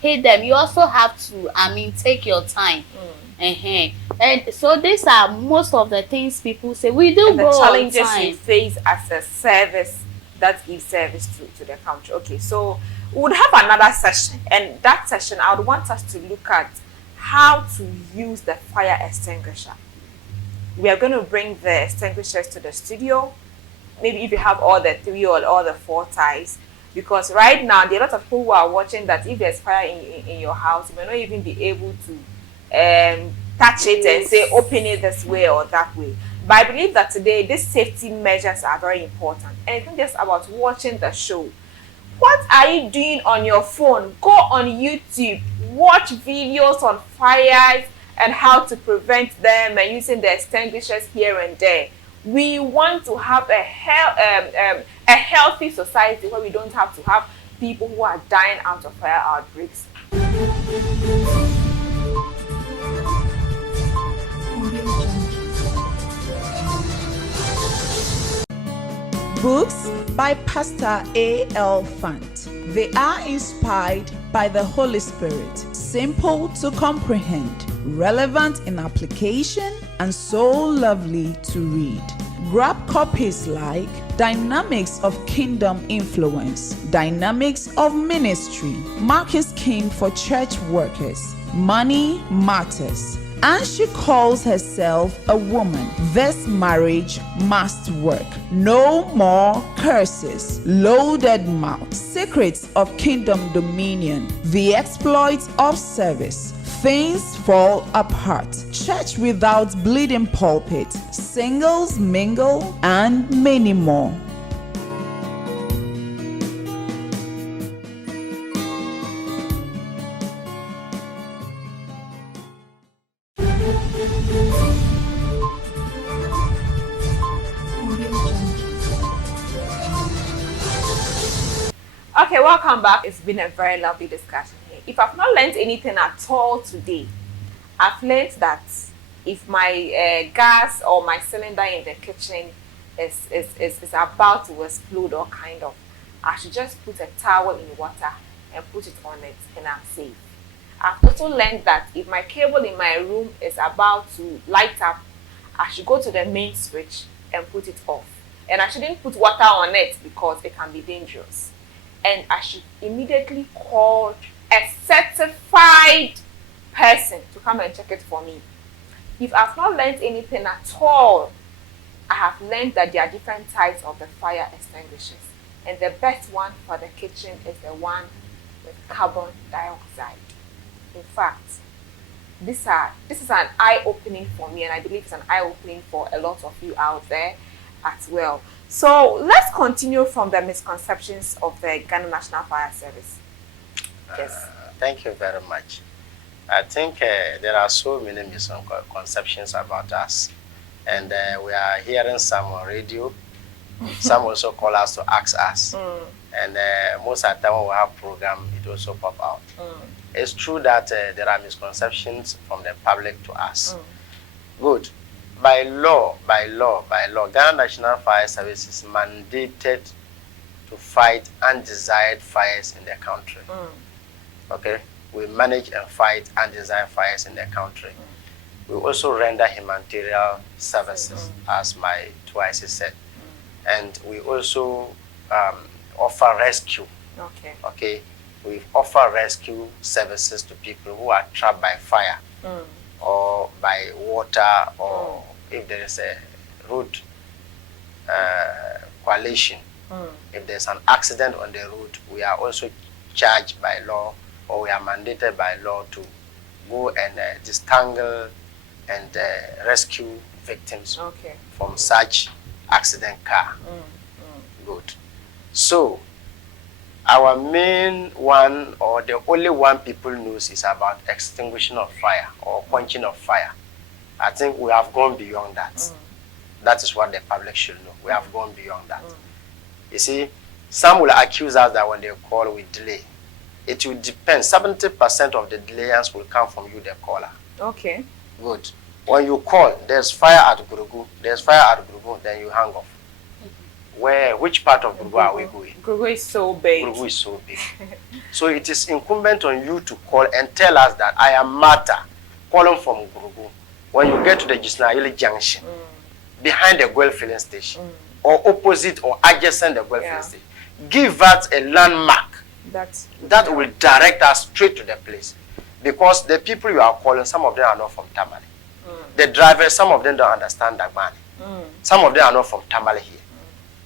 hit them. You also have to, take your time. And so these are most of the things people say. We do and go the challenges on time. you face as a service that gives service to the country. Okay, so we would have another session, and that session I would want us to look at how to use the fire extinguisher. We are going to bring the extinguishers to the studio. Maybe if you have all the 3 or all the 4 ties, because right now there are a lot of people who are watching that if there's fire in your house, you may not even be able to touch it and say open it this way or that way. But I believe that today these safety measures are very important, and it's not just about watching the show. What are you doing on your phone? Go on YouTube, watch videos on fires and how to prevent them and using the extinguishers here and there. We want to have a healthy society where we don't have to have people who are dying out of fire outbreaks. Books by Pastor A.L. Fant. They are inspired by the Holy Spirit, simple to comprehend, relevant in application, and so lovely to read. Grab copies like Dynamics of Kingdom Influence, Dynamics of Ministry, Mark is King for Church Workers, Money Matters, and she calls herself a woman. This marriage must work. No more curses. Loaded mouth. Secrets of Kingdom Dominion. The exploits of service. Things fall apart. Church without bleeding pulpit. Singles mingle, and many more. Okay, welcome back. It's been a very lovely discussion here. If I've not learned anything at all today, I've learned that if my gas or my cylinder in the kitchen is about to explode or kind of, I should just put a towel in water and put it on it and I'm safe. I've also learned that if my cable in my room is about to light up, I should go to the main switch and put it off. And I shouldn't put water on it because it can be dangerous. And I should immediately call a certified person to come and check it for me. If I've not learned anything at all, I have learned that there are different types of the fire extinguishers. And the best one for the kitchen is the one with carbon dioxide. In fact, this is an eye-opening for me, and I believe it's an eye-opening for a lot of you out there as well. So let's continue from the misconceptions of the Ghana National Fire Service. Yes. Thank you very much. I think there are so many misconceptions about us, and we are hearing some on radio. Some also call us to ask us, and most of the time when we have program, it also pop out. It's true that there are misconceptions from the public to us. Good. By law, Ghana National Fire Service is mandated to fight undesired fires in the country. Okay, we manage and fight undesired fires in the country. We also render humanitarian services, as my twice said. And we also offer rescue. Okay. We offer rescue services to people who are trapped by fire or by water, or if there is a road coalition. If there's an accident on the road, we are also charged by law, or we are mandated by law to go and disentangle and rescue victims from such accident car. Good. So our main one, or the only one people knows, is about extinguishing of fire or quenching of fire. I think we have gone beyond that. That is what the public should know. We have gone beyond that. You see, some will accuse us that when they call, we delay. It will depend. 70% of the delayers will come from you, the caller. Okay. Good. When you call, there's fire at Gurugu, then you hang off. Which part of Gurugu are we going? Gurugu is so big. Gurugu is so big. So it is incumbent on you to call and tell us that I am Martha, calling from Gurugu. When you get to the Jisnayili Junction, behind the Guel filling station, or opposite or adjacent the Guel filling station, give us a landmark that will direct us straight to the place. Because the people you are calling, some of them are not from Tamale. The drivers, some of them don't understand Dagmani. Some of them are not from Tamale here.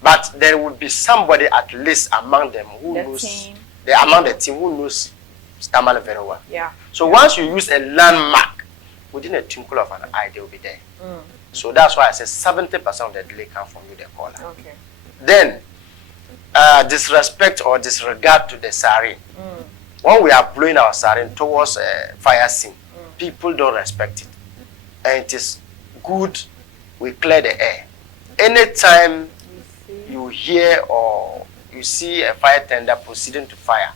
But there will be somebody at least among them who knows, among the team who knows Tamale very well. So once you use a landmark, within a twinkle of an eye, they will be there. So that's why I say 70% of the delay comes from you, the caller. Then, disrespect or disregard to the siren. When we are blowing our siren towards a fire scene, people don't respect it. And it is good we clear the air. Anytime you hear or you see a fire tender proceeding to fire,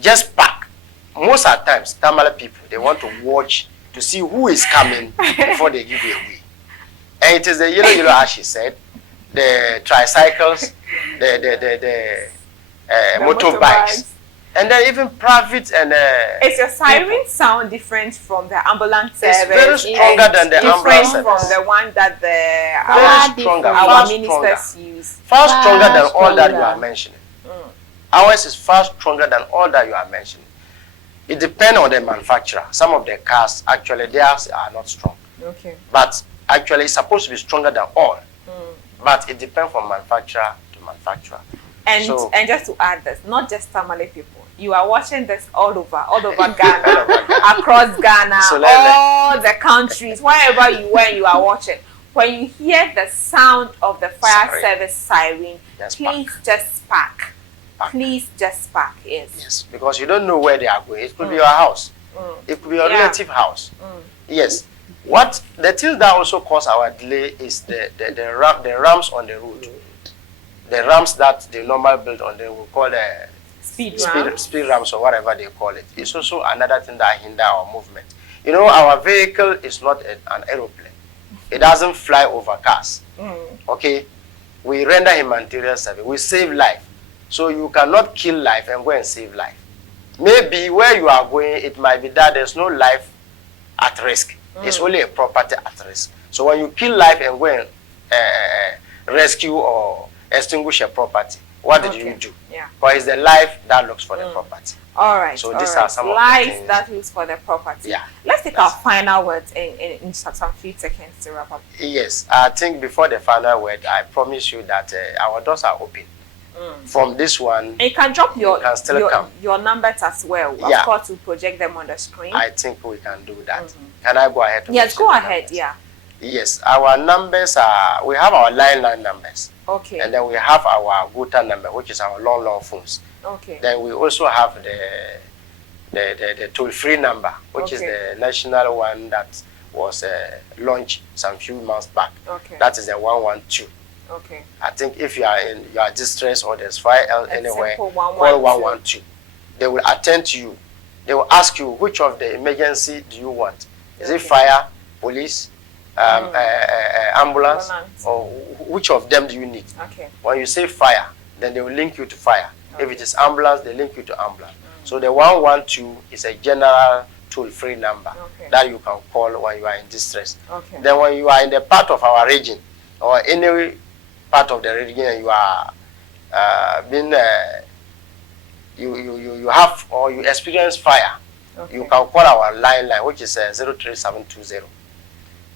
just park. Most of the times, Tamale people, they want to watch to see who is coming before they give you away. And it is the yellow, as she said, the tricycles, the motorbikes, and then even private and... Is your siren sound different from the ambulance service? It's very stronger than the ambulance service. Different from the one that our ministers use. Far stronger than all that you are mentioning. Ours is far stronger than all that you are mentioning. It depends on the manufacturer. Some of the cars, actually, theirs are not strong. But actually, it's supposed to be stronger than all. But it depends from manufacturer to manufacturer. And just to add this, not just Tamale people. You are watching this all over Ghana, across Ghana, all the countries, wherever you are, you are watching. When you hear the sound of the fire service siren, please just park. Please just park. Yes, because you don't know where they are going. It could be your house. It could be your relative house. Yes. What the thing that also cause our delay is the ramps on the road. The ramps that they normally build on, they will call the speed ramps or whatever they call it. It's also another thing that hinder our movement. You know, our vehicle is not an aeroplane. It doesn't fly over cars. Okay? We render humanitarian service. We save life. So you cannot kill life and go and save life. Maybe where you are going, it might be that there's no life at risk. It's only a property at risk. So when you kill life and go and rescue or extinguish a property, What did you do? Yeah. Because it's the life that looks for the property. All right. So these are some life of the things that looks for the property. Yeah. Let's take our final words in some few seconds to wrap up. Yes, I think before the final word, I promise you that our doors are open. From this one, and you can drop your numbers as well. Yeah. Of course, to project them on the screen. I think we can do that. Can I go ahead? Yes, go ahead. Yeah. Yes, our numbers are, we have our line numbers. Okay. And then we have our gutter number, which is our long phones. Okay. Then we also have the toll-free number, which is the national one that was launched some few months back. Okay. That is the 112. Okay. I think if you are in your distress or there's fire anywhere, call 112. They will attend to you. They will ask you which of the emergency do you want. Is it fire, police, ambulance, or which of them do you need? Okay. When you say fire, then they will link you to fire. If it is ambulance, they link you to ambulance. So the 112 is a general toll-free number that you can call when you are in distress. Okay. Then when you are in the part of our region or any part of the region and you are you have or you experience fire, you can call our line which is 03720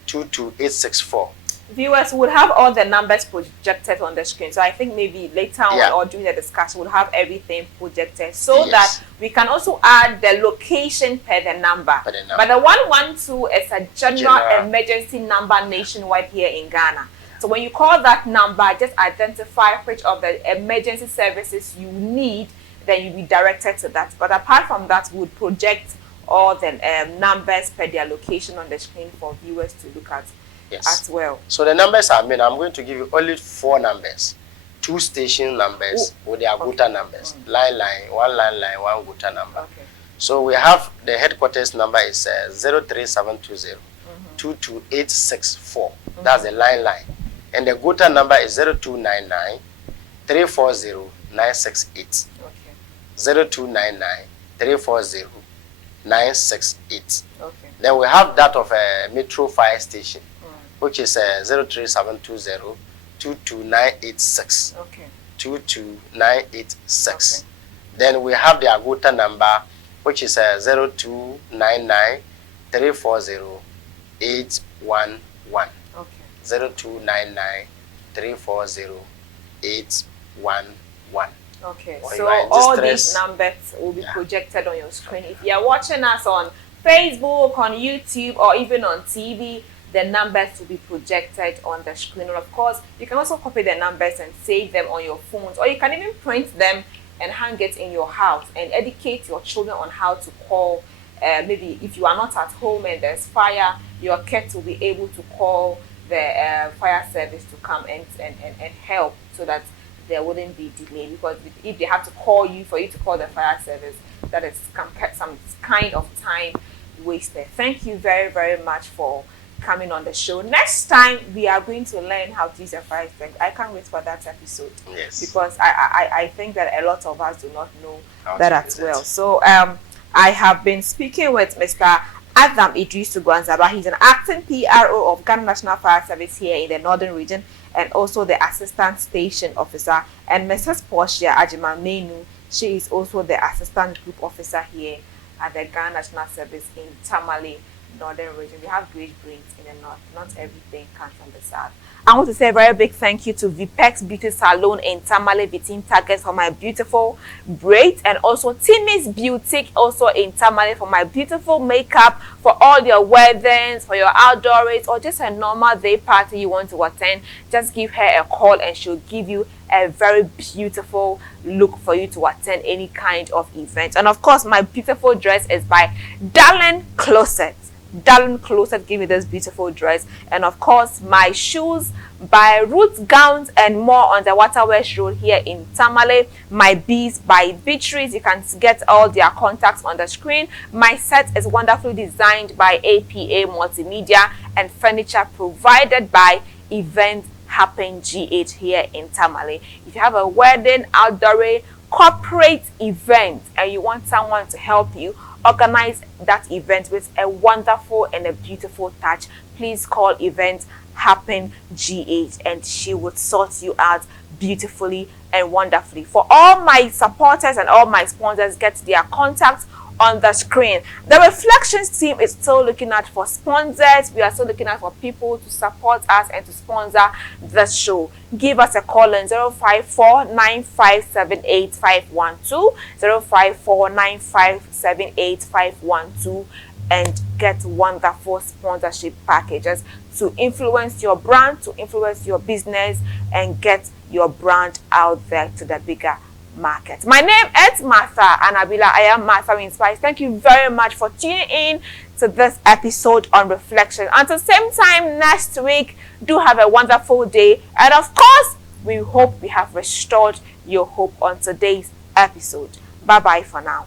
22864. Viewers will have all the numbers projected on the screen, so I think maybe later on or during the discussion we'll have everything projected so that we can also add the location per the number. But the 112 is a general emergency number nationwide here in Ghana. So when you call that number, just identify which of the emergency services you need, then you'll be directed to that. But apart from that, we would project all the numbers per their location on the screen for viewers to look at as well. So the numbers are made. I'm going to give you only 4 numbers. 2 station numbers with their gutter numbers. Line, one gutter number. Okay. So we have the headquarters number is 03720 22864. That's the line. And the gutter number is 0299 340 968. Okay. 0299 340 968. Okay. Then we have that of a Metro Fire Station, which is 03720 22986. Okay. 22986. Okay. Then we have the Agota number, which is 0299 340 811. Okay. 0299 340 811. Okay, so all these numbers will be projected on your screen. If you are watching us on Facebook, on YouTube, or even on TV, the numbers will be projected on the screen. And of course, you can also copy the numbers and save them on your phones, or you can even print them and hang it in your house and educate your children on how to call. Maybe if you are not at home and there's fire, your kids will be able to call the fire service to come and help, so that there wouldn't be delay. Because if they have to call you for you to call the fire service, that is some kind of time wasted. Thank you very, very much for coming on the show. Next time we are going to learn how to use a fire extinguisher. I can't wait for that episode. Yes. Because I think that a lot of us do not know that as well. So I have been speaking with Mr. Adam Idrisu Gwanzaba. He's an acting PRO of Ghana National Fire Service here in the Northern Region, and also the Assistant Station Officer. And Mrs. Portia Ajima Menu, she is also the Assistant Group Officer here at the Ghana National Service in Tamale, Northern Region. We have great brains in the north. Not everything comes from the south. I want to say a very big thank you to Vipex Beauty Salon in Tamale, Bitin Targets, for my beautiful braids, and also Timmy's Boutique also in Tamale for my beautiful makeup, for all your weddings, for your outdoors, or just a normal day party you want to attend. Just give her a call and she'll give you a very beautiful look for you to attend any kind of event. And of course, my beautiful dress is by Darling Closet. Darling Closet gave me this beautiful dress. And of course, my shoes by Roots Gowns and More on the Waterways Road here in Tamale. My bees by Beatrice. You can get all their contacts on the screen. My set is wonderfully designed by APA Multimedia, and furniture provided by Event Happen GH here in Tamale. If you have a wedding, outdoor, corporate event, and you want someone to help you organize that event with a wonderful and a beautiful touch, please call Event Happen GH and she would sort you out beautifully and wonderfully. For all my supporters and all my sponsors, get their contacts on the screen. The Reflections team is still looking out for sponsors. We are still looking out for people to support us and to sponsor the show. Give us a call on 054-9578-512, 054-9578-512, and get wonderful sponsorship packages to influence your brand, to influence your business, and get your brand out there to the bigger market. My name is Martha Anabila. I am Martha Inspires. Thank you very much for tuning in to this episode on Reflection. Until same time next week, do have a wonderful day. And of course, we hope we have restored your hope on today's episode. Bye-bye for now.